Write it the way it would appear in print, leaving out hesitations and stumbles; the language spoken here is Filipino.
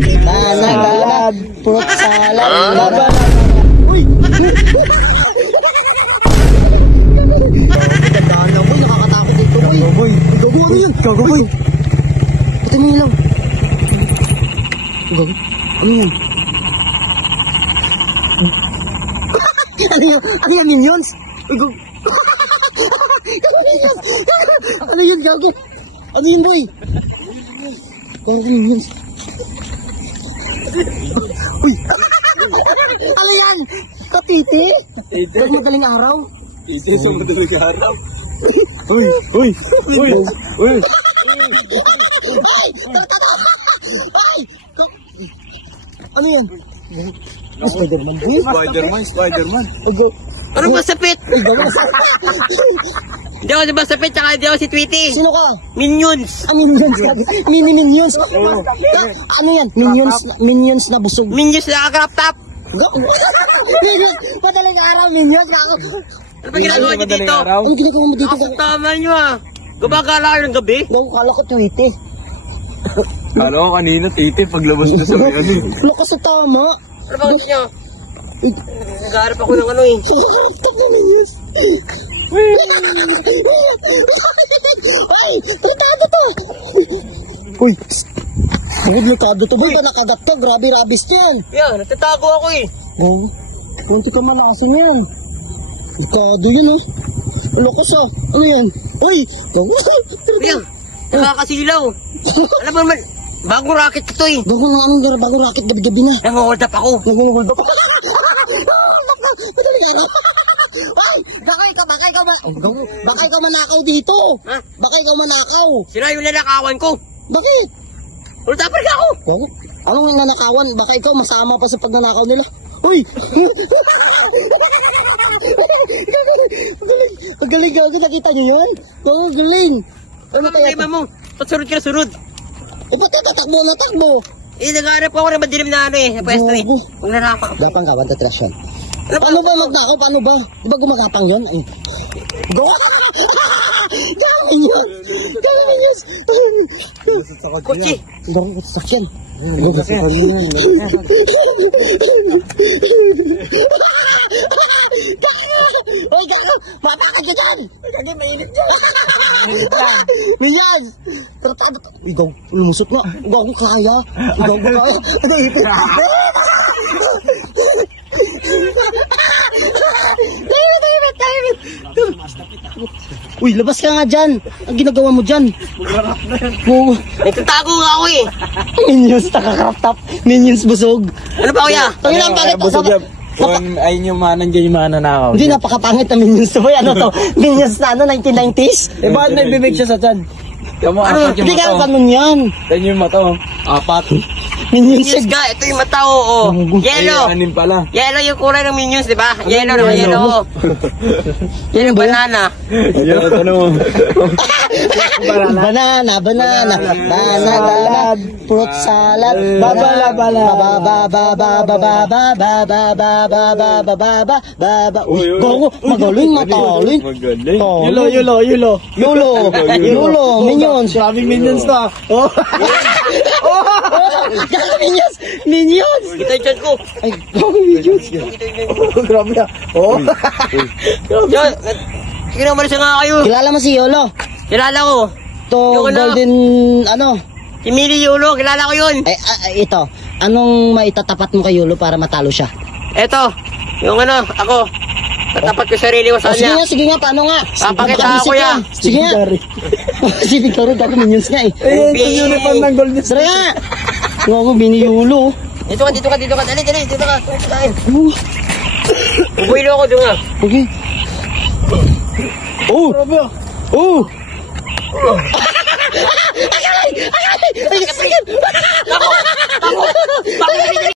Salad, fruit salad. Uy! Tandaan lang, boy. Nakakatakot dito, boy. Boy. Gago, ano yun? Gago, boy. Ito mo lang. Gago. Ano yun? Ano yan, minions? Gago. Ano yun, gago? Ano yun, boy? Gago, minions. Uy! Ano yan? Katiti? Pag madaling araw? Titi sa madaling araw. Uy! Uy! Uy! Uy! Ay! Ay! Ano yan? Spider-Man. Spider-Man. Ano ba sapit? Hindi ako si Basapit, tsaka hindi ako si Tweety. Sino ka? Minions. Minions. Mini-minions. Ano yan? Minions na busog. Minions na crop top. Minions. Madaling araw, minions. Ano ba ginagawa niyo dito? Ano ginagawa mo dito? Ako tama niyo ah. Gumagala kayo ng gabi? Kala ko Tweety. Kala ko kanina, Titi, paglabas na sa may ano. Lakas sa tama. Ano ba gusto niyo? Nag-aarap ako ng ano eh. Ay! Tritado to! Uy! Likado to, boy. Nakagat ka. Grabe, rabis yan. Yeah, nagtatago ako eh. Oh, kunti ka malasin yan. Likado yun, oh. Lakas, ah. Ano yan? Uy! Yeah, nakakasilaw. Alam mo naman, bagong racket ito eh. Bagong racket, gabi-gabi na. Nang-hold up ako. Nag-hold up. Madaling araw. Ay! Baka ikaw manakaw dito. Ha? Baka ikaw manakaw. Sira yung nanakawan ko. Bakit? Hold up ako. Oh, anong nanakawan? Baka ikaw masama pa sa pagnanakaw nila. Uy! Magaling gago, nakita niyo yun? Oo, galing. Ano ang problema mo? Pasurod ka na surod. O ba't tatakbo na takbo? Eh, nag-aarap ako ng madilim na ano eh, na pwesto eh. Huwag nalapak. Gapang ka, 1-3 yan. Paano ba magnakaw? Paano ba? Di ba gumagapang yun? Go! Gawin yun! Gawin yun! Kutsi! Gawin ko sa sakyan. Oh, gago! Mapakad ka dyan! Kagi, mainit dyan! Minyan! Tratado! Igaw, lumusot na! Igaw ko kaya! Igaw ko kaya! Uy, labas ka nga dyan! Ang ginagawa mo dyan! Magrarap na yan. Oo. Nagtatago nga ako eh! Minions, nakakrop top! Minions, busog! Ano ba kuya? Tangin ang pangit! Busog yan. Kung ayun yung manan dyan yung mananakaw. Hindi, napakapangit na Minions to boy. Ano to? Minions na ano, 1990s? Eh, bakit nagbibig siya sa tiyan? Kamu, Ano? apat yung Hindi ka mata. ganun yan. Yan yung mata. Apat. Minions Minions siya. ka, ito yung mata oo. Yellow! Eh, anim pala. Yellow yung kulay ng Minions, di ba? Yellow naman, yellow. Yan yung banana. Yan ang tanong. Banana. Fruit salad. Uy, gago, magaling, mataling. Magaling. Yulo, Minions. Maraming minions na. Oh. Gago, Minions. Kita yung chan ko. Ay, gago, Minions. Grabe na. Oh. Yan, sige na, umalis na nga kayo. Kilala mo si Yolo? Kilala ko. To Yung ano? golden, ano? Si Mili Yulo, kilala ko yun. Ito, anong maitatapat mo kay Yolo para matalo siya? Eto, yung ano, ako. Tatapat ko sarili ko sa kanya. Sige nga, paano nga? Papakita ko yan. Sige nga. Si Victorio, gago, Minions nga eh. Eh, yung uniform ng golden. Tara nga. Gago, Mini Yolo. Dito ka. Dali, dito ka. Ubuilo ako doon nga. Okay. Oh! Oh! Ay!